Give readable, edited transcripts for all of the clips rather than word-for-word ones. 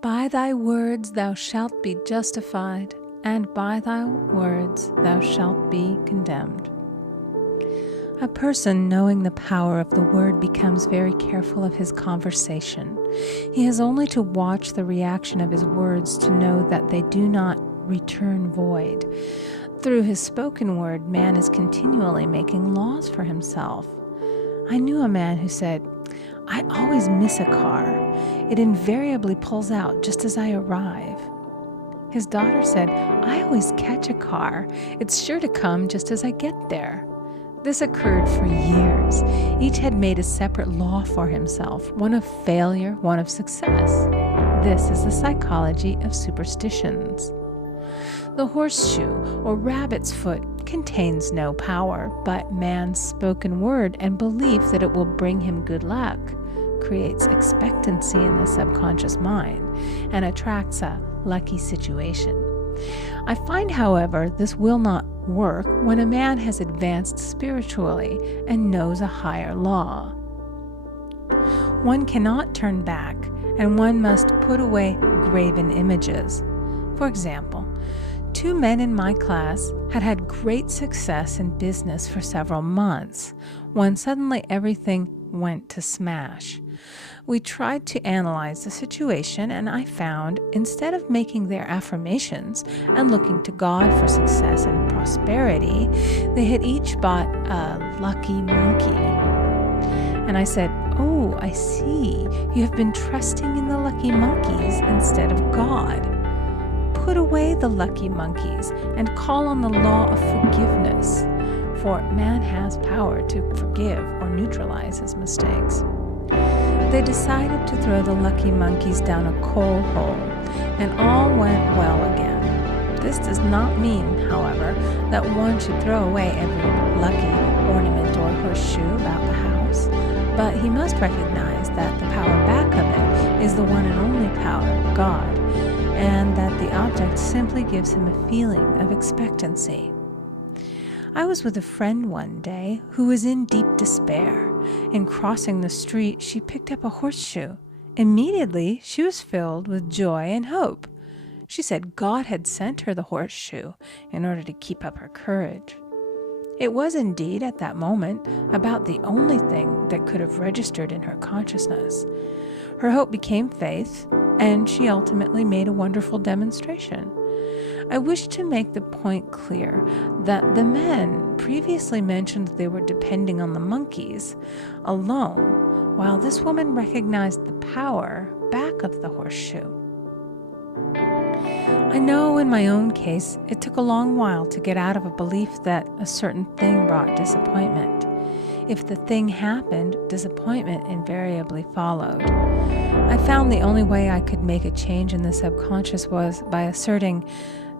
By thy words thou shalt be justified, and by thy words thou shalt be condemned. A person knowing the power of the word becomes very careful of his conversation. He has only to watch the reaction of his words to know that they do not return void. Through his spoken word, man is continually making laws for himself. I knew a man who said, "I always miss a car. It invariably pulls out just as I arrive." His daughter said, "I always catch a car. It's sure to come just as I get there." This occurred for years. Each had made a separate law for himself, one of failure, one of success. This is the psychology of superstitions. The horseshoe or rabbit's foot contains no power, but man's spoken word and belief that it will bring him good luck creates expectancy in the subconscious mind and attracts a lucky situation. I find, however, this will not work when a man has advanced spiritually and knows a higher law. One cannot turn back, and one must put away graven images. For example, 2 men in my class had had great success in business for several months, when suddenly everything went to smash. We tried to analyze the situation, and I found, instead of making their affirmations and looking to God for success and prosperity, they had each bought a lucky monkey. And I said, "Oh, I see. You have been trusting in the lucky monkeys instead of God. Put away the lucky monkeys and call on the law of forgiveness, for man has power to forgive or neutralize his mistakes." They decided to throw the lucky monkeys down a coal hole, and all went well again. This does not mean, however, that one should throw away every lucky ornament or horseshoe about the house, but he must recognize that the power back of it is the one and only power, God, and that the object simply gives him a feeling of expectancy. I was with a friend one day who was in deep despair. In crossing the street, she picked up a horseshoe. Immediately, she was filled with joy and hope. She said God had sent her the horseshoe in order to keep up her courage. It was indeed, at that moment, about the only thing that could have registered in her consciousness. Her hope became faith, and she ultimately made a wonderful demonstration. I wish to make the point clear that the men previously mentioned they were depending on the monkeys alone, while this woman recognized the power back of the horseshoe. I know in my own case, it took a long while to get out of a belief that a certain thing brought disappointment. If the thing happened, disappointment invariably followed. I found the only way I could make a change in the subconscious was by asserting,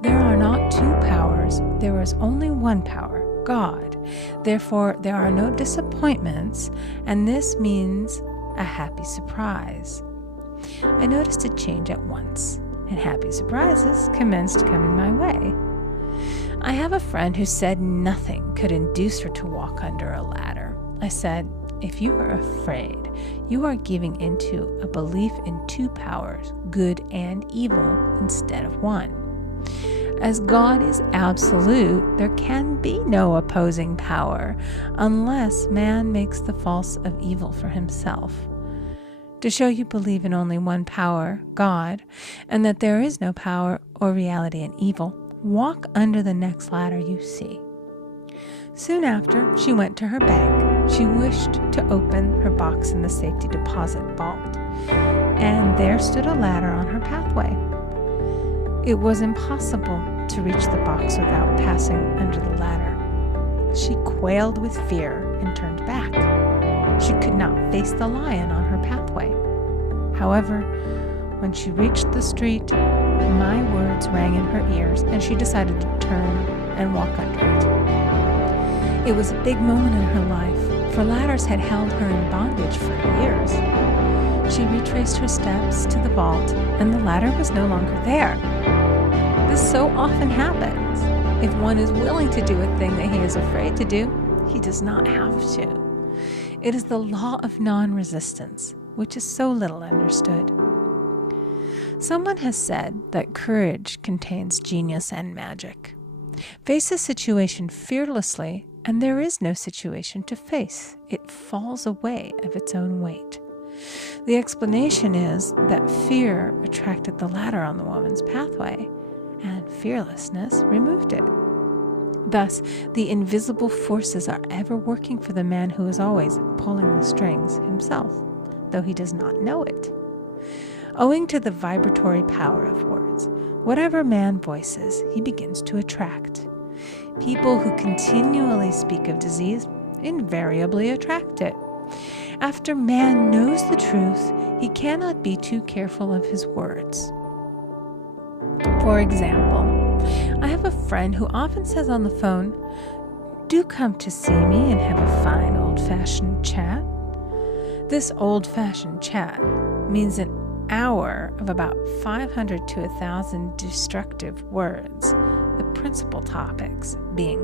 there are not 2 powers, there is only one power, God. Therefore, there are no disappointments, and this means a happy surprise. I noticed a change at once, and happy surprises commenced coming my way. I have a friend who said nothing could induce her to walk under a ladder. I said, if you are afraid, you are giving into a belief in 2 powers, good and evil, instead of one. As God is absolute, there can be no opposing power unless man makes the false of evil for himself. To show you believe in only one power, God, and that there is no power or reality in evil, walk under the next ladder you see. Soon after, she went to her bank. She wished to open her box in the safety deposit vault, and there stood a ladder on her pathway. It was impossible to reach the box without passing under the ladder. She quailed with fear and turned back. She could not face the lion on her pathway. However, when she reached the street, my words rang in her ears, and she decided to turn and walk under it. It was a big moment in her life, for ladders had held her in bondage for years. She retraced her steps to the vault, and the ladder was no longer there. This so often happens. If one is willing to do a thing that he is afraid to do, he does not have to. It is the law of non-resistance, which is so little understood. Someone has said that courage contains genius and magic. Face a situation fearlessly, and there is no situation to face. It falls away of its own weight. The explanation is that fear attracted the ladder on the woman's pathway, and fearlessness removed it. Thus, the invisible forces are ever working for the man who is always pulling the strings himself, though he does not know it. Owing to the vibratory power of words, whatever man voices, he begins to attract. People who continually speak of disease invariably attract it. After man knows the truth, he cannot be too careful of his words. For example, I have a friend who often says on the phone, "Do come to see me and have a fine old-fashioned chat." This old-fashioned chat means an hour of about 500 to 1,000 destructive words, the principal topics being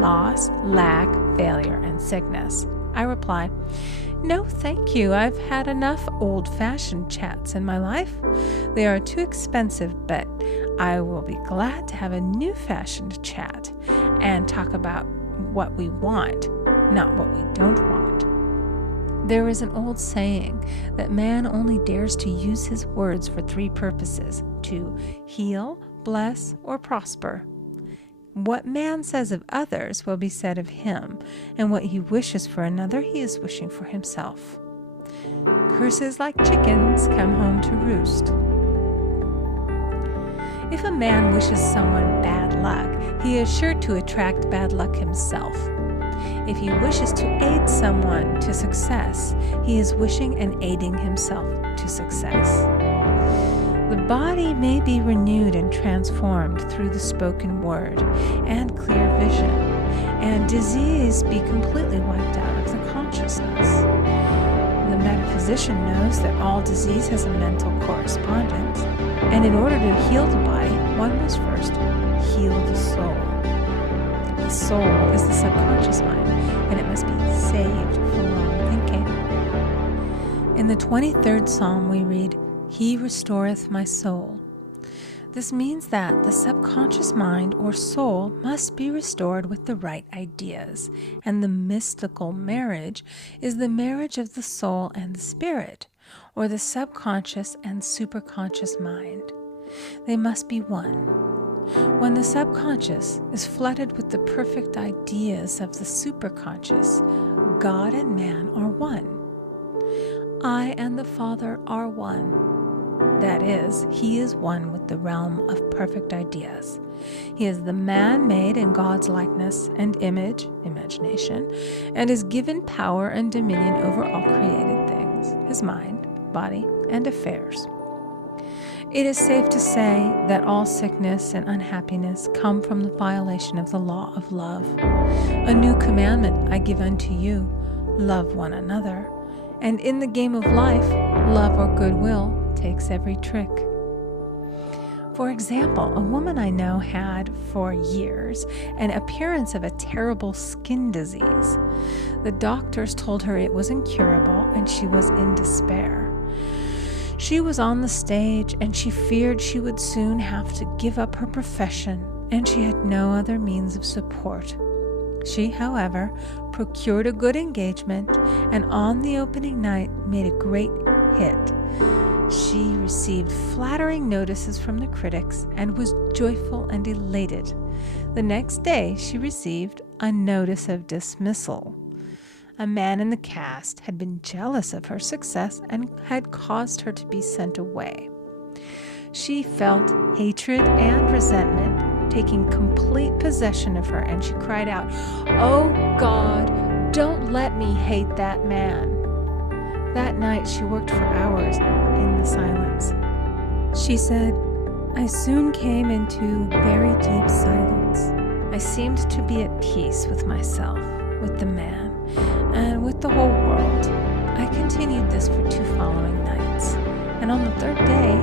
loss, lack, failure, and sickness. I reply, "No, thank you. I've had enough old-fashioned chats in my life. They are too expensive, but I will be glad to have a new-fashioned chat and talk about what we want, not what we don't want." There is an old saying that man only dares to use his words for three purposes: to heal, bless, or prosper. What man says of others will be said of him, and what he wishes for another he is wishing for himself. Curses like chickens come home to roost. If a man wishes someone bad luck, he is sure to attract bad luck himself. If he wishes to aid someone to success, he is wishing and aiding himself to success. The body may be renewed and transformed through the spoken word and clear vision, and disease be completely wiped out of the consciousness. The metaphysician knows that all disease has a mental correspondence, and in order to heal the body, one must first heal the soul. The soul is the subconscious mind, and it must be saved from wrong thinking. In the 23rd Psalm we read, "He restoreth my soul." This means that the subconscious mind or soul must be restored with the right ideas, and the mystical marriage is the marriage of the soul and the spirit, or the subconscious and superconscious mind. They must be one. When the subconscious is flooded with the perfect ideas of the superconscious, God and man are one. I and the Father are one. That is, he is one with the realm of perfect ideas. He is the man made in God's likeness and image, imagination, and is given power and dominion over all created things, his mind, body, and affairs. It is safe to say that all sickness and unhappiness come from the violation of the law of love. A new commandment I give unto you, love one another. And in the game of life, love or goodwill takes every trick. For example, a woman I know had, for years, an appearance of a terrible skin disease. The doctors told her it was incurable, and she was in despair. She was on the stage, and she feared she would soon have to give up her profession, and she had no other means of support. She, however, procured a good engagement, and on the opening night made a great hit. She received flattering notices from the critics and was joyful and elated. The next day she received a notice of dismissal. A man in the cast had been jealous of her success and had caused her to be sent away. She felt hatred and resentment taking complete possession of her, and she cried out, "Oh God, don't let me hate that man." That night she worked for hours in the silence. She said, "I soon came into very deep silence. I seemed to be at peace with myself, with the man, and with the whole world. I continued this for 2 following nights, and on the 3rd day,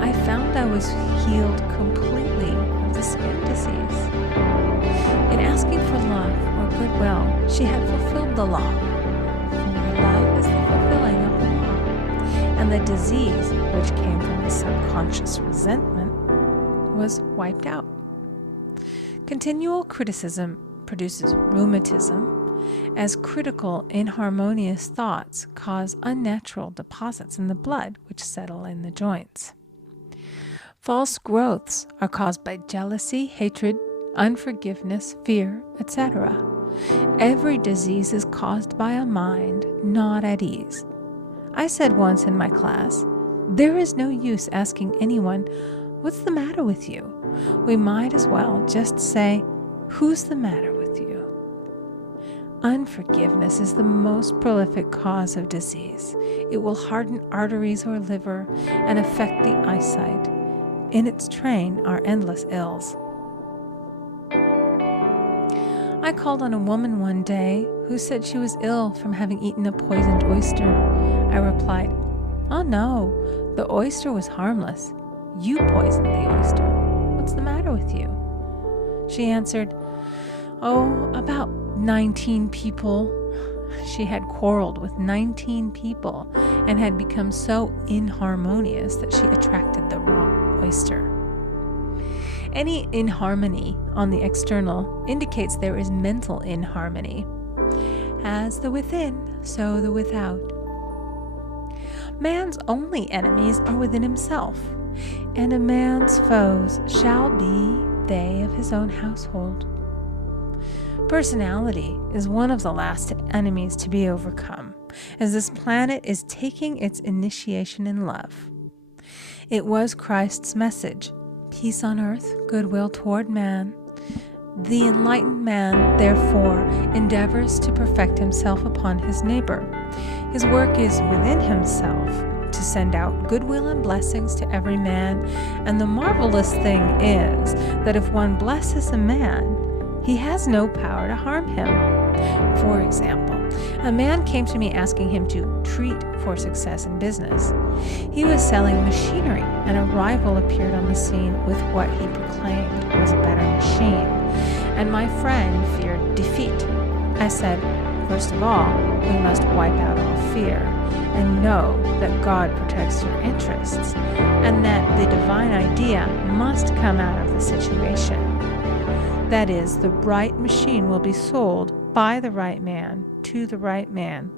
I found I was healed completely of the skin disease. In asking for love or goodwill, she had fulfilled the law. For love is the fulfilling of the law, and the disease which came from the subconscious unconscious resentment, was wiped out. Continual criticism produces rheumatism, as critical, inharmonious thoughts cause unnatural deposits in the blood which settle in the joints. False growths are caused by jealousy, hatred, unforgiveness, fear, etc. Every disease is caused by a mind not at ease. I said once in my class, there is no use asking anyone, "What's the matter with you?" We might as well just say, "Who's the matter with you?" Unforgiveness is the most prolific cause of disease. It will harden arteries or liver and affect the eyesight. In its train are endless ills. I called on a woman one day who said she was ill from having eaten a poisoned oyster. I replied, "Oh no, the oyster was harmless. You poisoned the oyster. What's the matter with you?" She answered, "Oh, about 19 people." She had quarreled with 19 people and had become so inharmonious that she attracted the wrong oyster. Any inharmony on the external indicates there is mental inharmony. As the within, so the without. Man's only enemies are within himself, and a man's foes shall be they of his own household. Personality is one of the last enemies to be overcome, as this planet is taking its initiation in love. It was Christ's message, peace on earth, goodwill toward man. The enlightened man, therefore, endeavors to perfect himself upon his neighbor. His work is within himself, to send out goodwill and blessings to every man, and the marvelous thing is that if one blesses a man, he has no power to harm him. For example, a man came to me asking him to treat for success in business. He was selling machinery, and a rival appeared on the scene with what he proclaimed was a better machine, and my friend feared defeat. I said, first of all, we must wipe out all fear and know that God protects your interests, and that the divine idea must come out of the situation. That is, the right machine will be sold by the right man to the right man.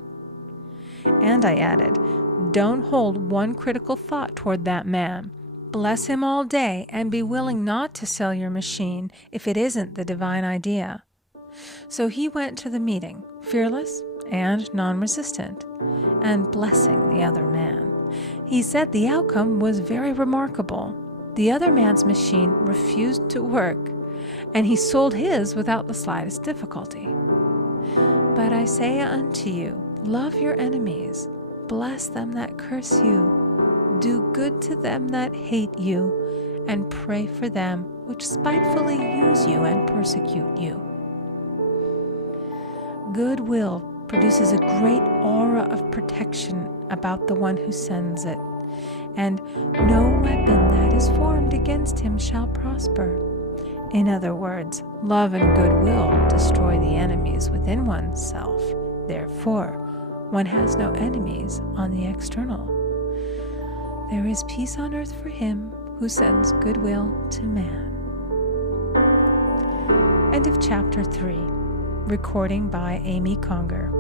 And I added, don't hold one critical thought toward that man. Bless him all day and be willing not to sell your machine if it isn't the divine idea. So he went to the meeting, fearless and non-resistant, and blessing the other man. He said the outcome was very remarkable. The other man's machine refused to work, and he sold his without the slightest difficulty. But I say unto you, love your enemies, bless them that curse you, do good to them that hate you, and pray for them which spitefully use you and persecute you. Goodwill produces a great aura of protection about the one who sends it, and no weapon that is formed against him shall prosper. In other words, love and goodwill destroy the enemies within oneself. Therefore, one has no enemies on the external. There is peace on earth for him who sends goodwill to man. End of chapter 3. Recording by Amy Conger.